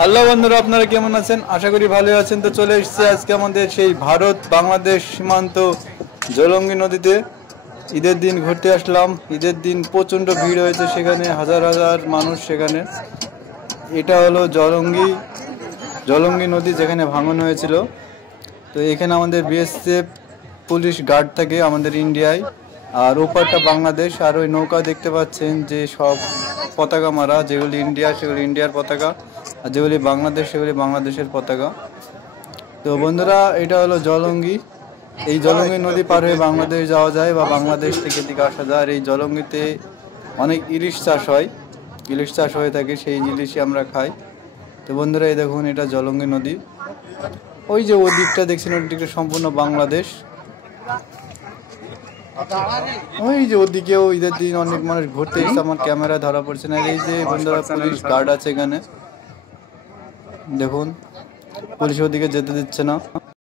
Hello বন্ধুরা, আপনারা কেমন আছেন? আশা করি ভালো আছেন। তো চলে এসেছি আজকে আমাদের সেই ভারত বাংলাদেশ সীমান্ত জলঙ্গি নদীতে। ঈদের দিন ঘুরতে আসলাম। ঈদের দিন প্রচণ্ড ভিড় হয়েছে, সেখানে হাজার হাজার মানুষ সেখানে। এটা হলো জলঙ্গি নদী, যেখানে ভাঙন হয়েছিল। তো এখানে আমাদের বিএসএফ পুলিশ গার্ড থাকে আমাদের ইন্ডিয়ায়, আর ওপারটা বাংলাদেশ। আর ওই নৌকা দেখতে পাচ্ছেন যে সব পতাকা মারা, যেগুলি ইন্ডিয়া সেগুলি ইন্ডিয়ার পতাকা, আর যেগুলি বাংলাদেশ সেগুলি বাংলাদেশের পতাকা। তো বন্ধুরা, এটা হলো জলঙ্গি। এই জলঙ্গি নদী পার হয়ে বাংলাদেশ যাওয়া যায় বা বাংলাদেশ থেকে দিকে আসা যায়। আর এই জলঙ্গিতে অনেক ইলিশ চাষ হয়, ইলিশ চাষ হয়ে থাকে, সেই ইলিশই আমরা খাই। তো বন্ধুরা, এই দেখুন, এটা জলঙ্গি নদী। ওই যে ওই দিকটা দেখছেন, ওই দিকটা সম্পূর্ণ বাংলাদেশ। ওই যে ওদিকেও ঈদের দিন অনেক মানুষ ঘুরতে এসেছে, আমার ক্যামেরা ধরা পড়ছে না। এই যে বন্ধুরা, পুলিশ গার্ড আছে এখানে, দেখুন, পুলিশ ওদিকে যেতে দিচ্ছে না।